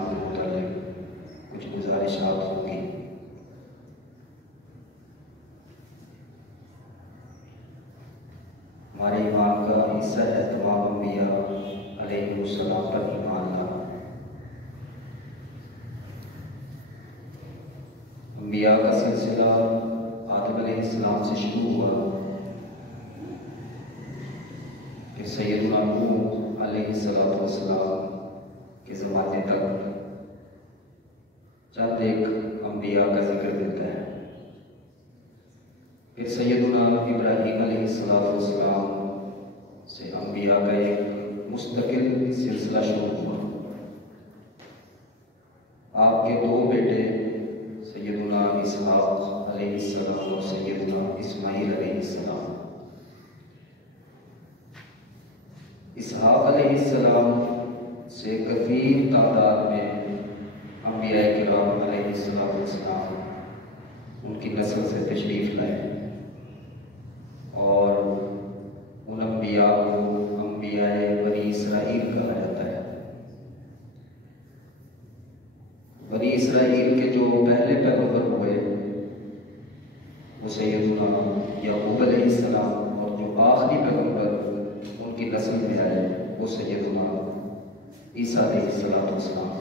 السلام کے متعلق کچھ گزارشات ہوگی۔ ہمارے ایمان کا حصہ ہے تمام انبیاء علیہ السلام پر ایمان لانا۔ انبیاء کا سلسلہ آدم علیہ السلام سے شروع ہوا، پھر سیدنا نوح علیہ السلام کے زمانے تک چند ایک انبیاء کا ذکر ملتا ہے۔ پھر سیدنا ابراہیم علیہ السلام سے انبیاء کا ایک مستقل سلسلہ شروع ہوا۔ آپ کے دو بیٹے سیدنا اسحاق علیہ السلام اور سیدنا اسماعیل علیہ السلام۔ اسحاق علیہ السلام سے کثیر تعداد میں انبیاء کرام علیہ السلام ان کی نسل سے تشریف لائے، اور ان انبیاء کو انبیاء بنی اسرائیل کہا جاتا ہے۔ بنی اسرائیل کے جو پہلے پیغمبر ہوئے وہ سیدنا یعقوب علیہ السلام، اور جو آخری پیغمبر ان کی نسل میں آئے وہ سیدنا عیسیٰ علیہ السلام۔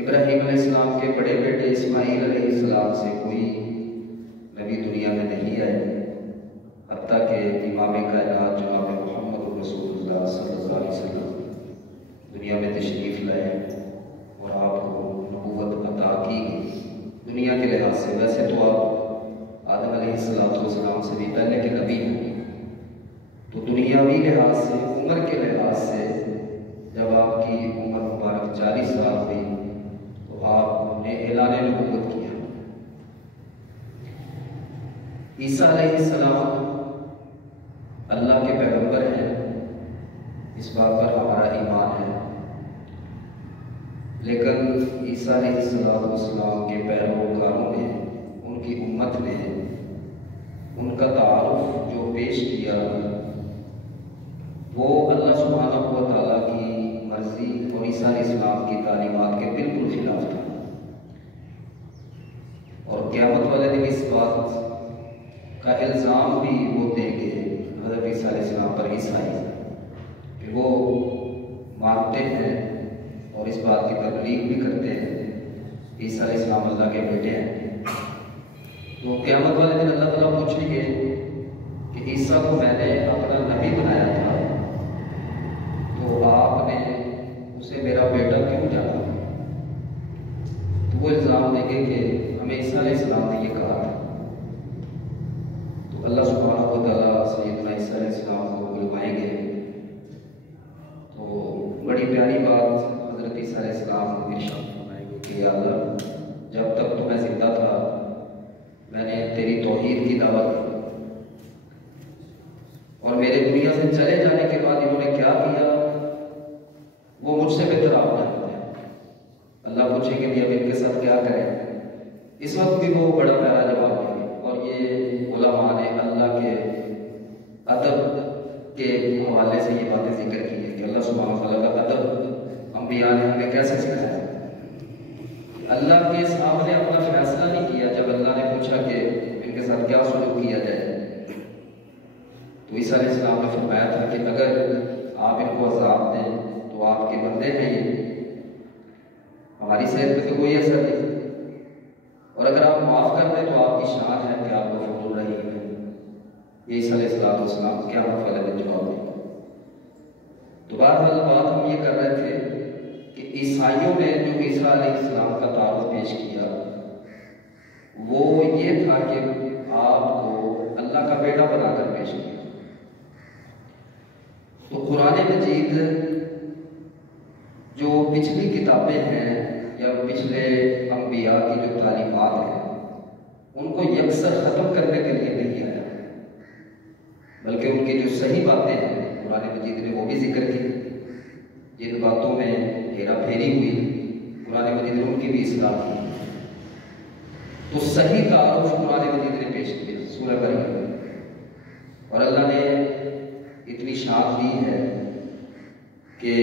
ابراہیم علیہ السلام کے بڑے بیٹے اسماعیل علیہ السلام سے کوئی نبی دنیا میں نہیں آئے، حتیٰ کہ امام کائنات جناب محمد رسول اللہ صلی اللہ علیہ وسلم دنیا میں تشریف لائے اور آپ کو نبوت عطا کی گئی۔ دنیا کے لحاظ سے ویسے تو آپ آدم علیہ السلام سے بھی پہلے کے نبی ہیں، تو دنیاوی لحاظ سے، عمر کے لحاظ سے جب آپ کی عمر مبارک 40 سال ہوئی تو آپ نے اعلان نبوت کیا۔ عیسیٰ علیہ السلام اللہ کے پیغمبر ہیں، اس بات پر ہمارا ایمان ہے، لیکن عیسیٰ علیہ السلام کے پیروکاروں نے، ان کی امت نے ان کا تعارف جو پیش کیا وہ اللہ سبحانہ و تعالیٰ کی مرضی اور عیسیٰ علیہ السلام کی تعلیمات کے بالکل خلاف تھا، اور قیامت والے دن اس بات کا الزام بھی وہ دیں گے حضرت عیسیٰ علیہ السلام پر عیسائی کہ وہ مانتے ہیں اور اس بات کی تبلیغ بھی کرتے ہیں عیسیٰ علیہ السلام اللہ کے بیٹے ہیں۔ تو قیامت والے دن اللہ تعالیٰ پوچھیں گے کہ عیسیٰ کو میں نے اپنا نبی بنایا تھا تو آپ نے اسے میرا بیٹا کیوں جانا؟ تو وہ الزام دیں گے کہ ہمیں عیسیٰ علیہ السلام نے یہ کہا تھا۔ تو اللہ سبحانہ و تعالیٰ سیدنا عیسیٰ علیہ السلام کو بلوائیں گے، تو بڑی پیاری بات حضرت عیسیٰ علیہ السلام کو ارشاد فرمائیں گے کہ یا اللہ، جب تک تو میں زندہ تھا میں نے تیری توحید کی دعوت دی، اور میرے دنیا سے چلے جانے کے بعد انہوں نے کیا کیا وہ مجھ سے بہتر آپ جانتے ہیں۔ اللہ پوچھیں گے بھی اب ان کے ساتھ کیا کریں؟ اس وقت بھی وہ بڑا پیارا جواب دیں گے، اور یہ علماء نے اللہ کے ادب کے حوالے سے یہ باتیں ذکر کی ہیں کہ اللہ سبحانہ وتعالیٰ کا ادب انبیاء نے ہمیں کیسے سکھایا۔ اللہ کے سامنے اپنا فیصلہ نہیں کیا جب اللہ نے پوچھا کہ ان کے ساتھ کیا سلوک کیا جائے، تو عیسیٰ علیہ السلام نے فرمایا تھا کہ اگر آپ ان کو عذاب دیں تو آپ کے بندے ہیں، یہ ہماری صحت پہ تو کوئی اثر نہیں، اور اگر آپ معاف کر دیں تو آپ کی شان ہے کہ آپ غفور الرحیم ہیں۔ یہ عیسیٰ علیہ السلام قیامت والے دن جواب دیں گے۔ تو بہرحال بات ہم یہ کر رہے تھے کہ عیسائیوں نے جو عیسیٰ علیہ السلام کا تعارف پیش کیا وہ یہ تھا کہ آپ کو اللہ کا بیٹا بنا کر پیش کیا۔ تو قرآن مجید جو پچھلی کتابیں ہیں یا پچھلے انبیاء کی جو تعلیمات ہیں ان کو یکسر ختم کرنے کے لیے نہیں آیا، بلکہ ان کی جو صحیح باتیں ہیں قرآن مجید نے وہ بھی ذکر کی، جن باتوں میں ہیرا پھیری ہوئی قرآن مجید نے ان کی بھی اصلاح کی۔ تو صحیح تعارف قرآن مجید نے پیش کیا سورہ مریم میں، اور اللہ نے اتنی شان دی ہے کہ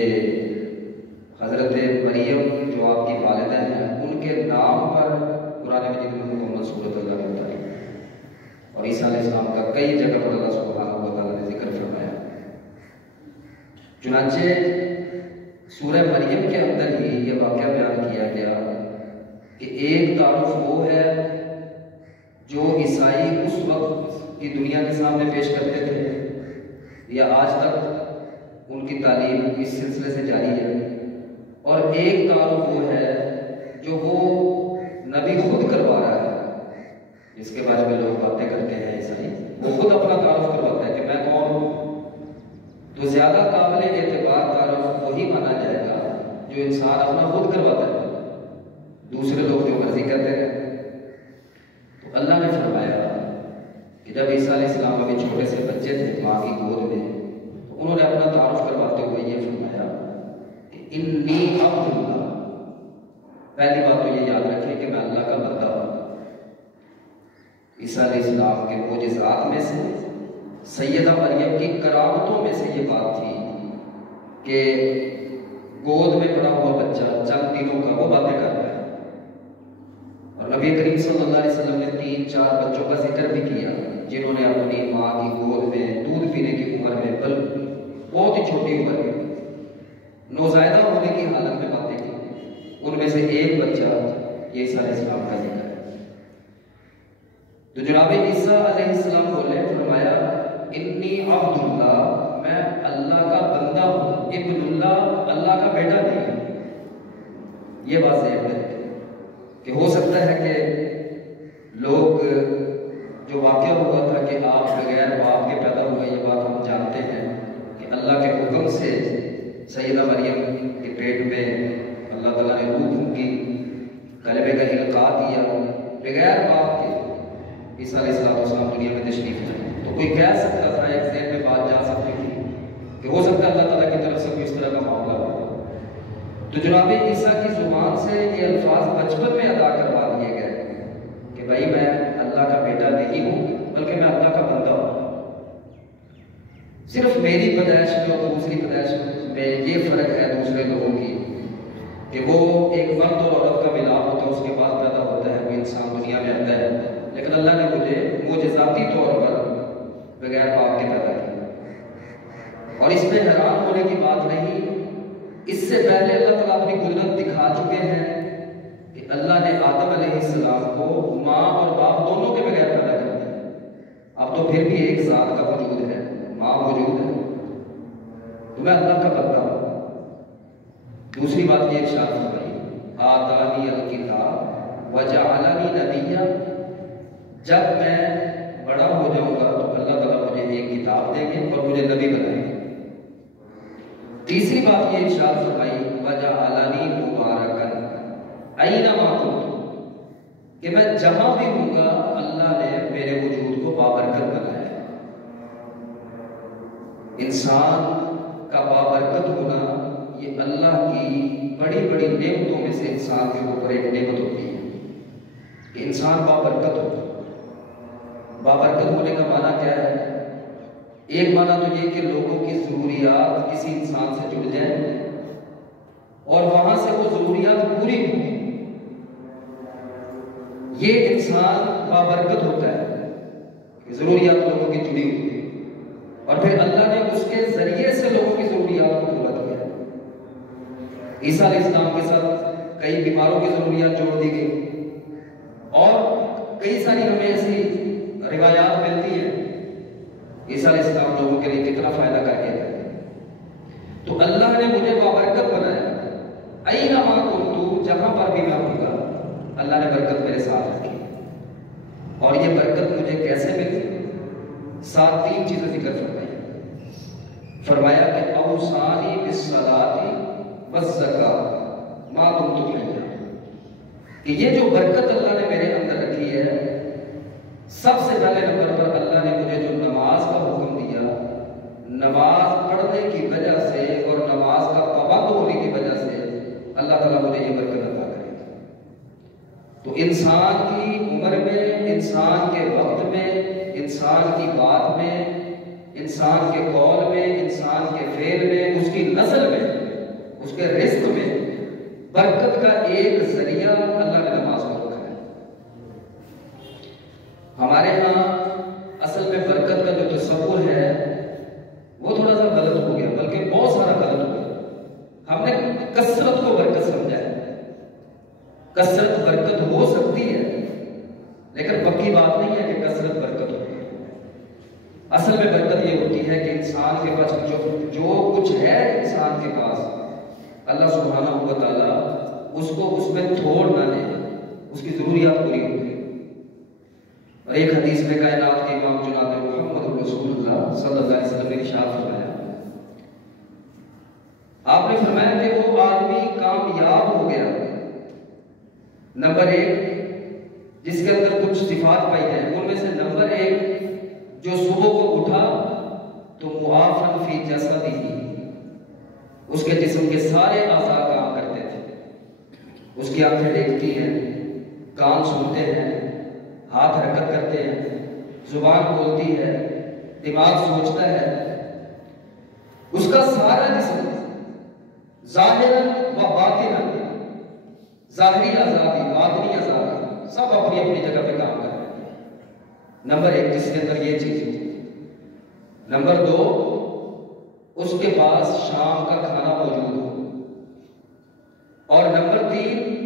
حضرت مریم جو آپ کی والدہ ہیں ان کے نام پر قرآن مجید میں مکمل سورۃ اللہ نے اتاری، اور عیسیٰ علیہ السلام کا کئی جگہ پر اللہ سبحانہ و تعالیٰ نے ذکر فرمایا۔ چنانچہ سورہ مریم کے اندر ہی یہ واقعہ بیان کیا گیا کہ ایک تعارف وہ ہے جو عیسائی اس وقت کی دنیا کے سامنے پیش کرتے تھے یا آج تک ان کی تعلیم اس سلسلے سے جاری ہے، اور ایک تعارف وہ ہے جو وہ نبی خود کروا رہا ہے، جس کے بارے میں لوگ باتیں کرتے ہیں عیسائی، وہ خود اپنا تعارف کرواتا ہے کہ میں کون ہوں۔ تو زیادہ قابل اعتبار تعارف وہی مانا جائے گا جو انسان اپنا خود کرواتا ہے، دوسرے لوگ جو مرضی کرتے ہیں۔ تو اللہ نے فرمایا کہ جب عیسیٰ علیہ السلام ابھی چھوٹے سے بچے تھے ماں کی گود میں، تو انہوں نے اپنا تعارف کرواتے ہوئے یہ فرمایا کہ انی عبد اللہ۔ پہلی بات تو یہ یاد رکھیں کہ میں اللہ کا بندہ ہوں۔ عیسیٰ علیہ السلام کے معجزات میں سے، سیدہ مریم کی کرامتوں میں سے یہ بات تھی کہ گود میں پڑا ہوا بچہ چند دنوں کا وہ باتیں کر رہا ہے، اور نبی کریم صلی اللہ علیہ وسلم نے 3-4 بچوں کا ذکر بھی کیا جنہوں نے اپنی ماں کی گود میں دودھ پینے کی عمر میں بہت ہی چھوٹی عمر میں نوزائیدہ ہونے کی حالت میں باتیں کی۔ ان میں سے ایک بچہ یہ عیسیٰ علیہ السلام کا ذکر ہے۔ تو جناب عیسیٰ علیہ السلام بولے، فرمایا انی عبد اللہ، میں اللہ کا بندہ ہوں، ابن اللہ، اللہ کا بیٹا نہیں ہوں۔ یہ بات ذہن میں رکھیں کہ ہو سکتا ہے کہ لوگ جو واقعہ ہوا تھا کہ آپ بغیر باپ کے پیدا ہوئے، یہ بات ہم جانتے ہیں کہ اللہ کے حکم سے سیدہ مریم کے پیٹ میں اللہ تعالیٰ نے روح پھونکی، کلمے کا القاء کیا، بغیر باپ کے عیسیٰ علیہ السلام دنیا میں تشریف لائے۔ تو کوئی کہہ سکتا تھا، ایک ذہن میں بات جا سکتی تھی کہ ہو سکتا ہے اللہ تعالیٰ کی طرف سے کوئی اس طرح کا معاملہ ہو۔ تو جناب عیسیٰ کی زبان سے یہ الفاظ بچپن میں ادا کروا دیے گئے کہ بھائی میں اللہ کا بیٹا نہیں ہوں بلکہ میں اللہ کا بندہ ہوں۔ صرف میری پیدائش میں اور دوسری پیدائش میں یہ فرق ہے دوسرے لوگوں کی کہ وہ ایک مرد اور عورت کا ملاپ ہوتا ہے، اس کے بعد پیدا ہوتا ہے، وہ انسان دنیا میں آتا ہے، لیکن اللہ نے مجھے معجزاتی طور پر بغیر باپ کے پیدا کیا۔ اور اس میں حیران ہونے کی بات نہیں، اس سے پہلے اللہ تعالیٰ اپنی قدرت دکھا چکے ہیں کہ اللہ نے آدم علیہ السلام کو ماں اور باپ دونوں کے بغیر پیدا کر دیا۔ اب تو پھر بھی ایک ذات کا وجود ہے، ماں موجود ہے، تو میں اللہ کا بندہ ہوں۔ دوسری بات یہ ارشاد فرمائی، آتانی الکتاب وجعلنی نبیا، جب میں بڑا ہو جاؤں گا تو اللہ تعالیٰ مجھے ایک کتاب دیں گے اور مجھے نبی بنائیں گے۔ تیسری بات یہ ارشاد فرمائی، وجعلنی مبارکا اینما کنت، کہ میں جہاں بھی ہوں گا اللہ نے میرے وجود کو بابرکت بنایا ہے۔ انسان کا بابرکت ہونا یہ اللہ کی بڑی بڑی نعمتوں میں سے انسان کے اوپر ایک نعمت ہوتی ہے کہ انسان بابرکت ہو۔ بابرکت ہونے کا معنی کیا ہے؟ ایک معنی تو یہ کہ لوگوں کی ضروریات کسی انسان سے جڑ جائیں اور وہاں سے وہ ضروریات پوری ہوں، یہ انسان بابرکت ہوتا ہے کہ ضروریات لوگوں کی جڑی ہوئی ہے، اور پھر اللہ نے اس کے ذریعے سے لوگوں کی ضروریات کو پورا کیا۔ عیسیٰ علیہ السلام کے ساتھ کئی بیماروں کی ضروریات جوڑ دی گئی، اور کئی ساری ہمیں ایسی روایات ملتی ہیں عیسیٰ علیہ السلام لوگوں کے لیے کتنا فائدہ کر کے گئے۔ تو اللہ نے مجھے بابرکت بنایا، اینما کنت، جہاں پر بھی میں ہوں گا اللہ نے برکت میرے ساتھ رکھی۔ اور یہ برکت مجھے کیسے ملی؟ 3 چیزیں ذکر فرمائی۔ فرمایا کہ اوصانی بالصلاۃ والزکاۃ ما دمت حیا، کہ یہ جو برکت اللہ نے میرے اندر رکھی ہے، سب سے پہلے نمبر پر اللہ نے مجھے جو نماز کا حکم دیا، نماز پڑھنے کی وجہ سے اور نماز کا پابند ہونے کی وجہ سے اللہ تعالیٰ مجھے یہ برکت عطا کرے۔ تو انسان کی عمر میں، انسان کے وقت میں، انسان کی بات میں، انسان کے قول میں، انسان کے فعل میں، اس کی نسل میں، اس کے رزق میں برکت کا ایک ذریعہ اللہ نے نماز کو رکھا ہے۔ ہمارے ہاں اصل میں برکت کا جو تصور ہے وہ تھوڑا سا غلط ہو گیا، بلکہ بہت سارا غلط ہو گیا۔ ہم نے کثرت کو برکت سمجھا ہے۔ کثرت برکت ہو سکتی ہے، لیکن پکی بات نہیں ہے کہ کثرت برکت ہوتی ہے۔ اصل میں برکت یہ ہوتی ہے کہ انسان کے پاس جو کچھ ہے انسان کے پاس، اللہ سبحانہ و تعالیٰ اس کو اس میں تھوڑ نہ دے، اس کی ضروریات پوری ہو گئی۔ اور ایک حدیث میں کائنات کے امام جناب محمد رسول اللہ صلی اللہ علیہ وسلم نے ارشاد فرمایا، آپ نے فرمایا کہ وہ آدمی کامیاب ہو گیا، نمبر ایک جس کے اندر کچھ صفات پائی ہیں، ان میں سے نمبر ایک جو صبح کو اٹھا تو معافن فی جسدہ ہی، اس کے جسم کے سارے اعضاء کام کرتے تھے، اس کی آنکھیں دیکھتی ہیں، کان سنتے ہیں، ہاتھ حرکت کرتے ہیں، زبان بولتی ہے، دماغ سوچتا ہے، اس کا سارا جسم ظاہراً و باطناً، ظاہری اعضاء بھی باطنی اعضاء بھی سب اپنی اپنی جگہ پہ کام کر رہے ہیں۔ نمبر ایک جس کے اندر یہ چیز ہوتی ہے۔ نمبر دو اس کے پاس شام کا کھانا موجود ہو، اور نمبر تین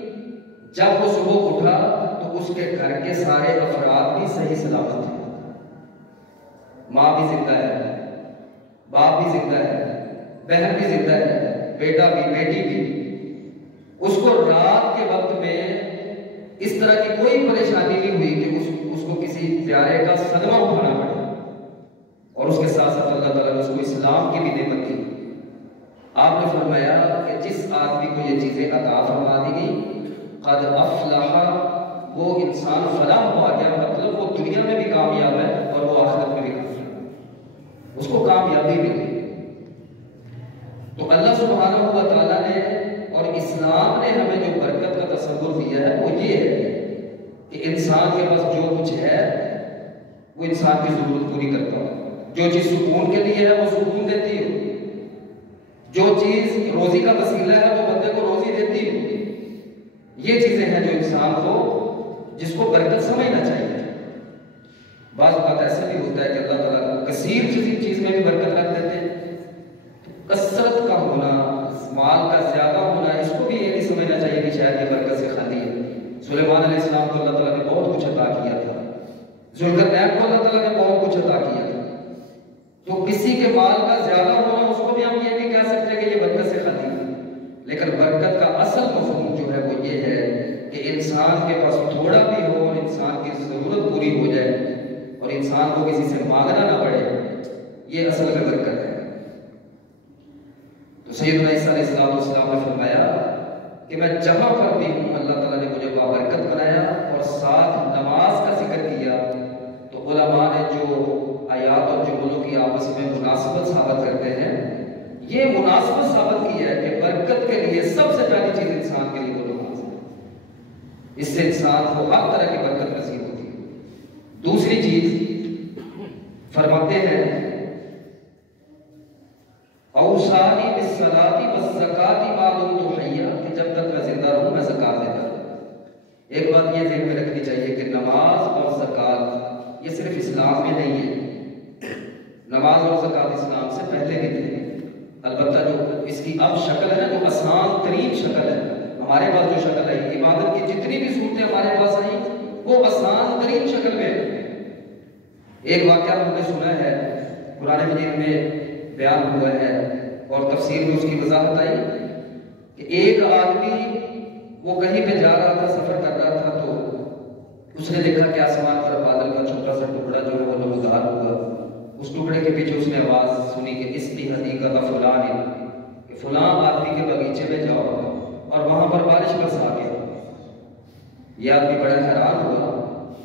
جب وہ صبح اٹھا تو اس کے گھر کے سارے افراد بھی صحیح سلامت ہیں، ماں بھی زندہ ہے، باپ بھی زندہ ہے، بہن بھی زندہ ہے، بیٹا بھی، بیٹی بھی، اس کو رات کے وقت میں اس طرح کی کوئی پریشانی نہیں ہوئی کہ اس کو کسی پیارے کا صدمہ اٹھانا پڑے، اور اس کے ساتھ ساتھ اللہ تعالیٰ نے اس کو اسلام کی بھی نعمت دی۔ آپ نے فرمایا کہ جس آدمی کو یہ چیزیں عطا فرما دی گئی، قد افلح، وہ انسان فلاح پا گیا، مطلب وہ دنیا میں بھی کامیاب ہے اور وہ آخرت میں بھی کامیاب ہے، اس کو کامیابی ملی۔ تو اللہ سبحانہ و تعالیٰ نے اور اسلام نے ہمیں جو برکت کا تصور دیا ہے وہ یہ ہے کہ انسان کے پاس جو کچھ ہے وہ انسان کی ضرورت پوری کرتا ہو، جو چیز سکون کے لیے ہے وہ سکون دیتی ہو، جو چیز روزی کا وسیلہ ہے وہ بندے کو روزی دیتی ہو۔ یہ چیزیں ہیں جو انسان کو، جس کو برکت سمجھنا چاہیے۔ بعض اوقات ایسا بھی ہوتا ہے کہ اللہ تعالیٰ کثیر چیز میں بھی برکت رکھ دیتے ہیں۔ کثرت کا ہونا، مال کا زیادہ ہونا، اس کو بھی یہ نہیں سمجھنا چاہیے کہ شاید یہ برکت سے خالی ہے۔ سلیمان علیہ السلام کو اللہ تعالیٰ نے بہت کچھ عطا کیا تھا، ذوالقرنین کو اللہ تعالیٰ نے بہت کچھ عطا کیا تھا، تو کسی کے مال کا زیادہ ہونا اس کو بھی ہم یہ نہیں کہہ سکتے کہ یہ برکت سے خالی ہے۔ لیکن برکت کا اصل مفہوم جو ہے وہ یہ ہے کہ انسان کے پاس تھوڑا بھی ہو اور انسان کی ضرورت پوری ہو جائے اور انسان کو کسی سے مانگنا نہ پڑے، یہ اصل میں برکت ہے۔ تو سیدنا عیسیٰ علیہ السلام نے فرمایا کہ میں جہاں پر بھی ہوں اللہ تعالیٰ نے مجھے بابرکت بنایا، اور ساتھ نماز کا ذکر کیا تو علماء نے جو آیات اور جملوں کی آپس میں مناسبت ثابت کرتے ہیں، یہ مناسبت ثابت کی ہے کہ برکت کے لیے سب سے پہلی چیز انسان کے لیے وہ نماز ہے، اس سے انسان کو ہر طرح کی برکت نصیب ہوتی ہے۔ دوسری چیز فرماتے ہیں اوصانی بالصلاۃ والزکاۃ ما دمت حیا، کہ جب تک میں زندہ رہوں میں زکات دیتا رہوں۔ ایک بات یہ ذہن میں رکھنی چاہیے کہ نماز اور زکات یہ صرف اسلام میں نہیں ہے، نماز اور زکات اسلام سے پہلے بھی تھے، البتہ جو اس کی اب شکل ہے جو آسان ترین شکل ہے، ہمارے پاس جو شکل ہے عبادت کی جتنی بھی صورتیں ہمارے پاس آئیں وہ آسان ترین شکل میں۔ ایک واقعہ ہم نے سنا ہے، قرآن مجید میں بیان ہوا ہے اور تفسیر میں اس کی وضاحت آئی کہ ایک آدمی وہ کہیں پہ جا رہا تھا، سفر کر رہا تھا، تو اس نے دیکھا کہ آسمان پر بادل کا چھوٹا سا ٹکڑا جو ہے وہ نمودار ہوا، اس ٹکڑے کے پیچھے اس نے آواز سنی کہ اس کی حدیقہ کا فلان، کہ فلاں آدمی کے باغیچے میں جاؤ اور وہاں پر بارش برس آ گیا۔ یہ آدمی بڑا حیران ہوا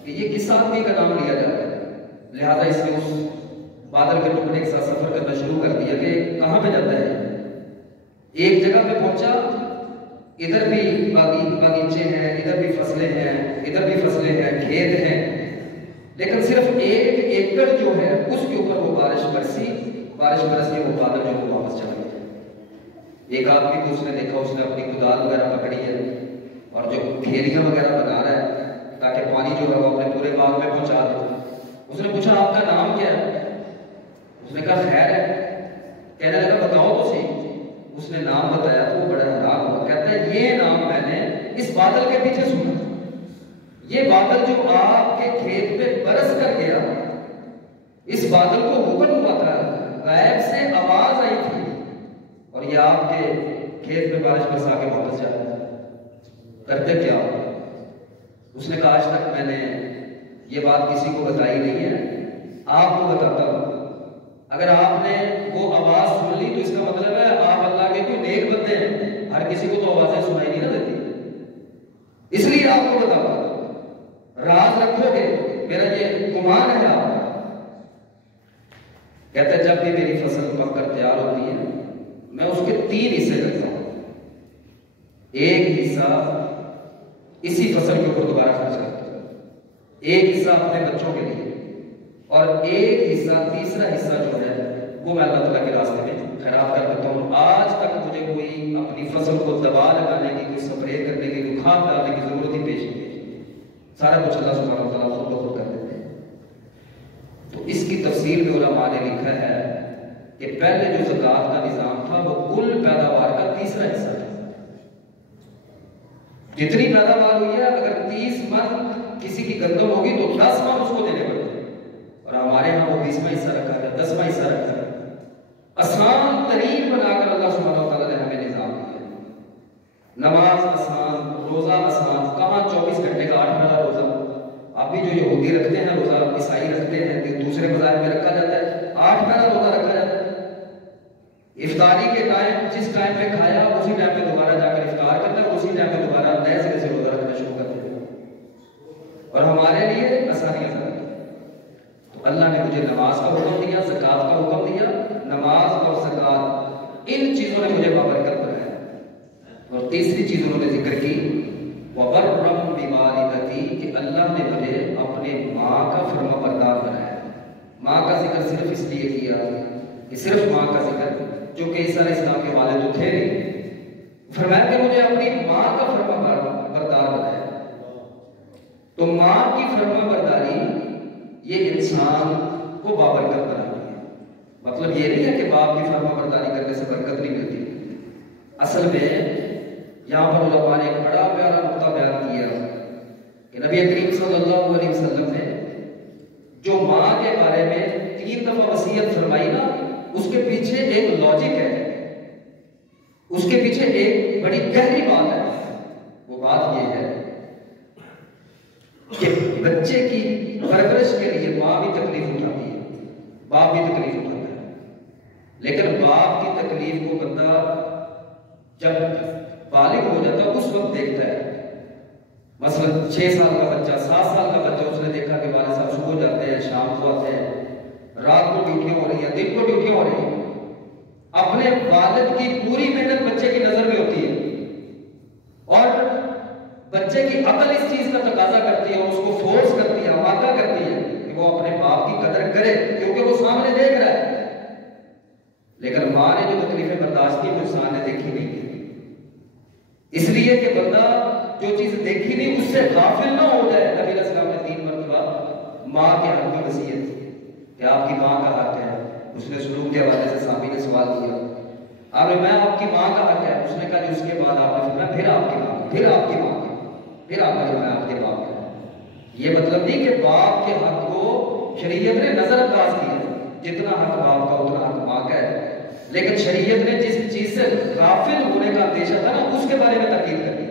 کہ یہ کس آدمی کا نام لیا جا رہا ہے، لہذا اس نے اس بادل کے ٹکڑے کے ساتھ سفر کرنا شروع کر دیا کہ کہاں پہ جاتا ہے۔ ایک جگہ پہ پہنچا، ادھر بھی باغیچے ہیں، ادھر بھی فصلیں ہیں، ادھر بھی فصلیں ہیں، کھیت ہیں، لیکن صرف 1 ایکڑ جو ہے اس کے اوپر وہ بارش برسی، بارش برسنے وہ بادل جو ہے واپس چلا گیا۔ ایک آدمی کو اس نے دیکھا، اس نے اپنی کدال وغیرہ پکڑی ہے اور جو کھیلیاں وغیرہ بنا رہا ہے تاکہ پانی جو ہے وہ اپنے پورے باغ میں پہنچا دے۔ اس نے پوچھا آپ کا نام کیا ہے؟ اس نے کہا خیر ہے۔ کہنے لگا بتاؤ تو صحیح۔ اس نے نام بتایا تو وہ بڑا حیران ہوا، کہتا ہے یہ نام میں نے اس بادل کے پیچھے سنا، یہ بادل جو آپ کے کھیت میں برس کر گیا، اس بادل کو حکم ہوا تھا، غیب سے آواز آئی تھی اور یہ آپ کے کھیت میں بارش برسا کے واپس جا رہا ہے، کرتے کیا ہو؟ اس نے کہا آج تک میں نے یہ بات کسی کو بتائی نہیں ہے، آپ کو بتاتا ہوں۔ اگر آپ نے وہ آواز سن لی تو اس کا مطلب ہے آپ اللہ کے کوئی نیک بندے ہیں، ہر کسی کو تو آوازیں سنائی نہیں نہ دیتی، اس لیے آپ کو بتاتا ہوں، راز رکھو گے، میرا یہ گمان ہے آپ۔ کہتے ہیں جب بھی میری فصل پک کر تیار ہوتی ہے میں اس کے 3 حصے کرتا ہوں، ایک حصہ اسی فصل کے اوپر دوبارہ خرچ کرتا ہوں، ایک حصہ اپنے بچوں کے لیے، اور ایک حصہ تیسرا حصہ جو ہے وہ میں اللہ تعالیٰ کے راستے میں خیرات کر دیتا ہوں۔ آج تک مجھے کوئی اپنی فصل کو دبا لگانے کی، کوئی سپرے کرنے کی، کوئی کھاد ڈالنے کی ضرورت ہی پیش نہیں ہے، سارا کچھ اللہ سبحانہ وتعالیٰ خود بخود کر دیتے ہیں۔ تو اس کی تفسیر میں علماء نے لکھا ہے کہ پہلے جو زکوٰۃ کا نظام تھا وہ کل پیداوار کا تیسرا حصہ تھا، جتنی پیداوار ہوئی ہے اگر 30 من کسی کی گندم ہوگی تو 10 من اس کو دینے پڑتے ہیں، اور ہمارے ہاں وہ 20واں حصہ رکھا ہے، 10واں حصہ رکھا ہے۔ آسان ترین بنا کر اللہ سبحانہ وتعالیٰ نے ہمیں نظام دیا، نماز آسان، روزہ آسان، کہاں 24 گھنٹے کا 8 والا روزہ؟ اب بھی جو یہودی رکھتے ہیں روزہ، عیسائی رکھتے ہیں، دوسرے مذاہب میں رکھا جاتا ہے 8 والا روزہ رکھا جاتا ہے، افطاری کے ٹائم جس ٹائم پہ کھایا اسی ٹائم پہ دوبارہ جا کر افطار کرنا ہے، اسی ٹائم پہ دوبارہ نئے سرے سے روزہ رکھنا شروع کر دینا، اور ہمارے لیے آسانیاں کر دی۔ تو اللہ نے مجھے نماز کا حکم دیا، زکوٰۃ کا حکم دیا، نماز اور زکوٰۃ ان چیزوں نے مجھے بابرکت بنایا، اور تیسری چیز انہوں نے ذکر کی وَبَرًّا بِوَالِدَتِي، کہ اللہ نے مجھے اپنے ماں کا فرما بردار بنایا۔ ماں کا ذکر صرف اس لیے کیا کہ صرف ماں کا ذکر، جو کہ عیسیٰ علیہ السلام کے والد تو تھے نہیں، فرمایا کہ مجھے اپنی ماں کا فرما بردار بنایا۔ تو ماں کی فرما برداری یہ انسان کو بابرکت بناتی ہے، مطلب یہ نہیں ہے کہ باپ کی فرما برداری کرنے سے برکت نہیں ملتی، اصل میں یہاں پر علماء نے ایک بڑا پیارا نقطہ بیان کیا کہ نبی کریم صلی اللہ علیہ وسلم نے جو ماں کے بارے میں 3 دفعہ وصیت فرمائی نا، اس کے پیچھے ایک لاجک ہے، اس کے پیچھے ایک بڑی گہری بات ہے۔ وہ بات یہ ہے کہ بچے کی پرورش کے لیے ماں بھی تکلیف اٹھاتی ہے، باپ بھی تکلیف اٹھاتا ہے، لیکن باپ کی تکلیف کو بندہ جب بالغ ہو جاتا ہے اس وقت دیکھتا ہے۔ مثلا 6 سال کا بچہ، 7 سال کا بچہ، اس نے دیکھا کہ والد صاحب صبح جاتے ہیں، شام کو آتے ہیں، رات کو ڈیوٹیاں ہو رہی ہیں، دن کو ڈیوٹیاں ہو رہی ہیں، اپنے والد کی پوری محنت بچے کی نظر میں ہوتی ہے، اور بچے کی عقل اس چیز کا تقاضا کرتی ہے، اس کو فورس کرتی ہے، آمادہ کرتی ہے کہ وہ اپنے باپ کی قدر کرے، کیونکہ وہ سامنے دیکھ رہا ہے۔ لیکن ماں نے جو تکلیفیں برداشت کی وہ انسان نے دیکھی نہیں، اس لیے کہ بندہ جو چیز دیکھی نہیں اس سے غافل نہ ہو جائے۔ نبی علیہ السلام نے 3 مرتبہ ماں کے حق میں وصیت کی کہ آپ کی ماں کا حق ہے۔ اس نے سلوک کے حوالے سے صحابی نے سوال کیا، آپ نے میں آپ کی ماں کا حق ہے، اس نے کہا کہ اس کے بعد آپ نے فرمایا پھر آپ کی ماں، پھر آپ کی ماں، پھر آپ نے فرمایا آپ کے باپ کا۔ یہ مطلب نہیں کہ باپ کے حق کو شریعت نے نظر انداز کیا، جتنا حق باپ کا اتنا حق ماں کا ہے، لیکن شریعت نے جس چیز سے غافل ہونے کا اندیشہ تھا نا اس کے بارے میں تاکید کر دی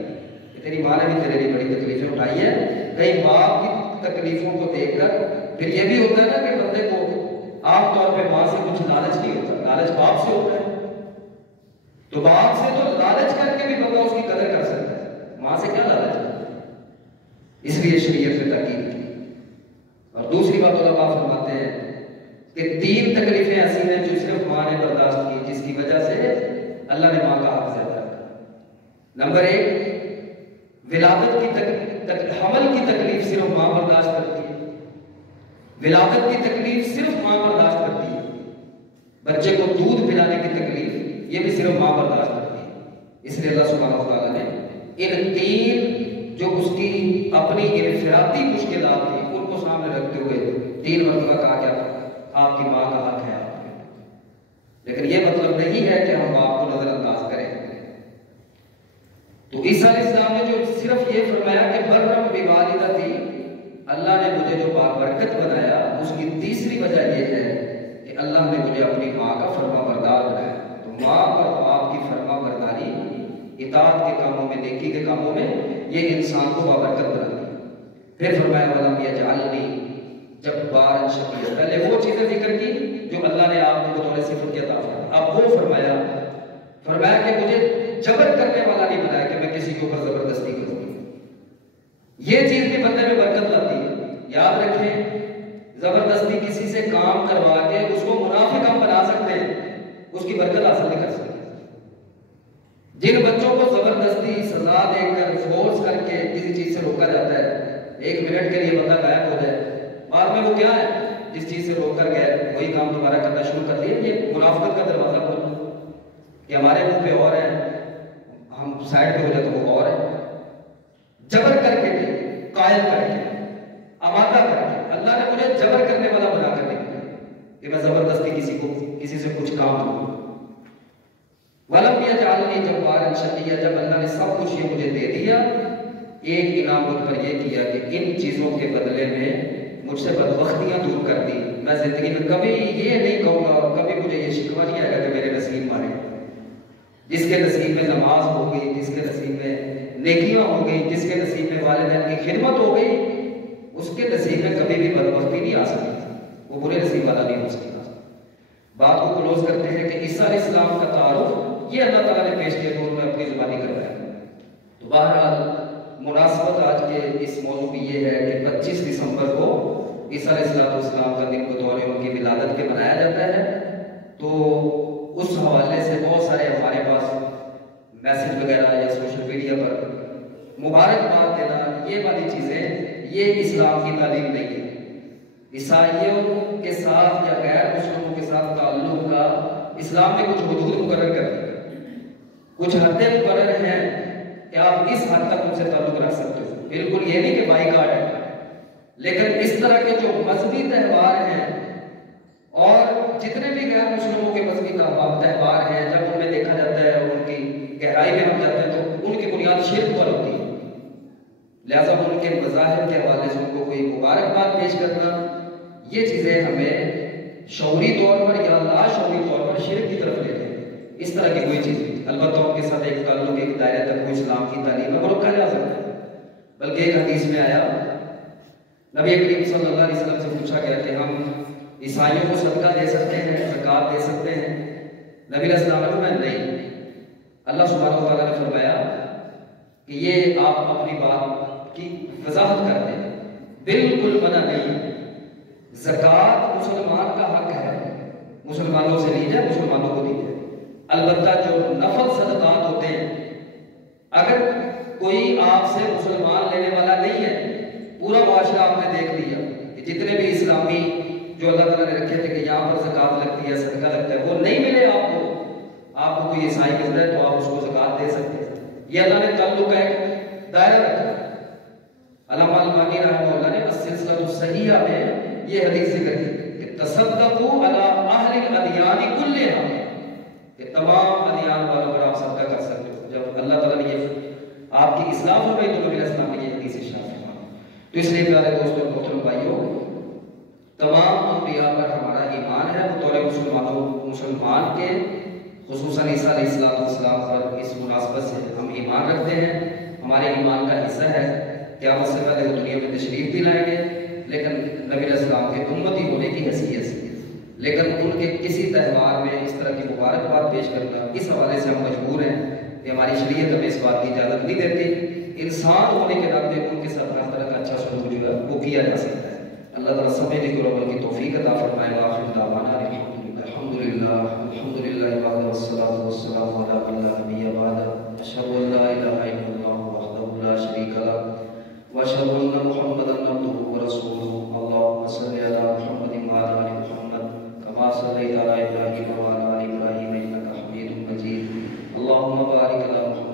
کہ تیری ماں نے بھی تیرے لیے بڑی تکلیفیں اٹھائی ہیں۔ کئی باپ کی تکلیفوں کو دیکھ کر پھر یہ بھی ہوتا ہے نا کہ بندے کو عام طور پہ ماں سے کچھ لالچ نہیں ہوتا، لالچ باپ سے ہوتا ہے، تو باپ سے تو لالچ کر کے بھی بندہ اس کی قدر کر سکتا ہے، ماں سے کیا لالچ ہے؟ اس لیے شریعت نے تاکید کی۔ اور دوسری بات علماء فرماتے ہیں کہ 3 تکلیفیں ایسی ہیں جو صرف ماں نے برداشت کی، جس کی وجہ سے اللہ نے ماں کا حق زیادہ رکھا۔ نمبر 1، ولادت کی حمل کی تکلیف صرف ماں برداشت کرتی ہے، ولادت کی تکلیف صرف ماں برداشت کرتی ہے، بچے کو دودھ پلانے کی تکلیف یہ بھی صرف ماں برداشت کرتی ہے۔ اس لیے اللہ سبحانہ وتعالیٰ نے ان تین جو اس کی اپنی انفرادی مشکلات تھیں ان کو سامنے رکھتے ہوئے 3 مرتبہ کہا کیا آپ کی ماں کا حق ہے آپ پہ. لیکن یہ مطلب نہیں ہے کہ ہم باپ کو نظر انداز کریں. تو عیسیٰ علیہ السلام نے جو صرف یہ فرمایا کہ برم بوالدتی، اللہ نے مجھے جو بابرکت بنایا، اس کی تیسری وجہ یہ ہے کہ اللہ نے مجھے اپنی ماں کا فرما بردار بنایا. تو ماں اور باپ کی فرما برداری اطاعت کے کاموں میں، نیکی کے کاموں میں، یہ انسان کو بابرکت بناتی ہے. پھر فرمایا وَلَمْ يَجْعَلْنِي جَبَّارًا شَقِيًّا. پہلے وہ چیزیں ذکر کی جو اللہ نے آپ کو بطور صفت کی عطا فرمائی. اب وہ فرمایا کہ مجھے جبر کرنے والا نہیں بنایا کہ میں کسی کے اوپر زبردستی کروں. یہ چیز بھی بندے میں برکت لاتی ہے. یاد رکھیں، زبردستی کسی سے کام کروا کے اس کو منافق ہم بنا سکتے ہیں، اس کی برکت حاصل نہیں کر سکتے. جن بچوں کو زبردستی سزا دے کر فورس کر کے کسی چیز سے روکا جاتا ہے، 1 منٹ کے لیے بندہ غائب ہو جائے، بعد میں وہ کیا ہے جس چیز سے روک کر گئے وہی کام دوبارہ کرنا شروع کر دیا. یہ منافقت کا دروازہ کھولنا کہ ہمارے منہ پہ اور ہے، ہم سائڈ پہ ہو جائے تو وہ اور ہے. جبر کر کے قائل کر کے آمادہ کر کے اللہ نے مجھے جبر کرنے والا بنا کر نہیں دیا کہ میں زبردستی کسی سے کچھ کام کروں. وَلَمْ يَجْعَلْنِي جَبَّارًا شَقِيًّا. جب اللہ نے سب کچھ یہ مجھے دے دیا، ایک انعام مجھ پر یہ کیا کہ ان چیزوں کے بدلے میں مجھ سے بدبختیاں دور کر دی. میں زندگی میں کبھی یہ نہیں کہوں گا اور کبھی مجھے یہ شکوہ نہیں آئے گا کہ میرے نصیب مارے. جس کے نصیب میں نماز ہو گئی، جس کے نصیب میں نیکیاں ہو گئی، جس کے نصیب میں والدین کی خدمت ہو گئی، اس کے نصیب میں کبھی بھی بدبختی نہیں آ سکتی. وہ برے نصیب والا نہیں ہو سکتا. بات کو کلوز کرتے ہیں کہ عیسیٰ علیہ السلام کا تعارف یہ اللہ تعالیٰ نے پیش کیا، نور میں اپنی زبانی کروایا. تو بہرحال مناسبت آج کے اس موضوع کی یہ ہے کہ 25 دسمبر کو عیسیٰ علیہ السلام کا دن بطور ان کی ولادت کے منایا جاتا ہے. تو اس حوالے سے بہت سارے ہمارے پاس میسج وغیرہ یا سوشل میڈیا پر مبارکباد دینا، یہ والی چیزیں یہ اسلام کی تعلیم نہیں ہے. عیسائیوں کے ساتھ یا غیر مسلموں کے ساتھ تعلق کا اسلام نے کچھ حدود مقرر کر دی، کچھ حدیں مقرر ہیں کہ آپ اس حد تک ان سے تعلق رکھ سکتے ہو. بالکل یہ نہیں کہ بائی کارڈ ہے، لیکن اس طرح کے جو مذہبی تہوار ہیں اور جتنے بھی غیر مسلموں کے مذہبی تہوار ہیں، جب ان میں دیکھا جاتا ہے اور ان کی گہرائی میں ہم جاتے ہیں تو ان کی بنیاد شرک پر ہوتی ہے. لہٰذا ان کے مذاہب کے حوالے سے ان کو کوئی مبارکباد پیش کرنا، یہ چیزیں ہمیں شعوری طور پر یا لا شعوری طور پر شرک کی طرف لے جائیں. اس طرح کی کوئی چیز نہیں. البتہ ان کے ساتھ ایک تعلق، ایک دائرے تک کوئی اسلام کی تعلیم ہے وہ رکھا جا سکتا ہے. بلکہ ایک حدیث میں آیا، نبی کریم صلی اللہ علیہ وسلم سے پوچھا گیا کہ ہم عیسائیوں کو صدقہ دے سکتے ہیں، زکوٰۃ دے سکتے ہیں؟ نبی علیہ السلام نے فرمایا نہیں. اللہ سبحانہ و تعالیٰ نے فرمایا کہ یہ آپ اپنی بات کی وضاحت کر دیں، بالکل منع نہیں. زکوٰۃ مسلمان کا حق ہے، مسلمانوں سے لی جائے، مسلمانوں کو دی جائے. البتہ جو نفل صدقات ہوتے ہیں، اگر کوئی آپ سے مسلمان لینے والا نہیں ہے، پورا معاشرہ آپ نے دیکھ لیا کہ جتنے بھی اسلامی جو اللہ تعالیٰ نے رکھے تھے کہ یہاں پر زکوٰۃ لگتی ہے، صدقہ لگتا ہے، وہ نہیں ملے آپ کو کوئی عیسائی مل رہا ہے تو آپ اس کو زکوٰۃ دے سکتے ہیں. یہ اللہ نے تعلق کا ایک دائرہ رکھا. علامہ البانی رحمہ اللہ نے السلسلۃ الصحیحہ میں یہ حدیث ذکر کی کہ تصدقوا علی اہل الادیان کلھا، کہ تمام ادیان والوں پر آپ صدقہ کر سکتے ہو. جب اللہ تعالیٰ نے یہ آپ کی اصلاح فرمائی تو نبی علیہ السلام نے یہ حدیث ارشاد فرمائی. تو اس لیے پیارے دوستوں اور محترم بھائیوں، تمام انبیاء پر ہمارا ایمان ہے. بطور مسلمان کے خصوصاً عیسیٰ علیہ السلام پر اس مناسبت سے ہم ایمان رکھتے ہیں. ہمارے ایمان کا حصہ ہے قیامت سے پہلے وہ دنیا میں تشریف بھی لائیں گے، لیکن نبی علیہ السلام کے امتی ہونے کی حیثیت سے. لیکن ان کے کسی تہوار میں اس طرح کی مبارکباد پیش کرنا، اس حوالے سے ہم مجبور ہیں کہ ہماری شریعت ہمیں اس بات کی اجازت نہیں دیتی. انسان ہونے کے ناطے ان کے ساتھ ہر طرح کا اچھا سلوک جو ہے وہ کیا جا سکتا ہے. اللہ تعالیٰ سمجھنے کو عمل کی توفیق عطا فرمائے. وآخر دعوانا الحمدللہ وحدہ والصلاۃ والسلام علی من لا نبی بعدہ. اشہد ان لا الہ الا اللہ وحدہ لا شریک لہ واشہد ان محمدا عبدہ ورسولہ. اللہم صل علی محمد وعلی آل محمد کما صلیت علی ابراہیم وعلی آل ابراہیم انک حمید مجید. اللہم بارک علی محمد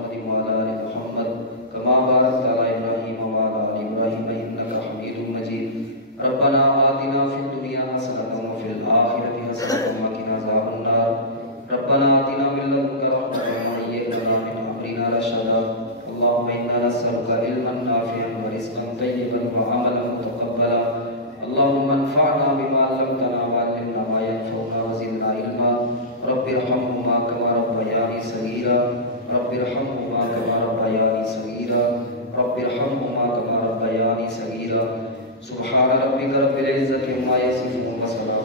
طيبا وعملا متقبلا. اللهم انفعنا بما علمتنا وعلمنا ما ينفعنا وزدنا علما. رب ارحمهما كما ربياني صغيرا. رب ارحمهما كما ربياني صغيرا. رب ارحمهما كما ربياني صغيرا. سبحان ربك رب العزة عما يصفون وسلام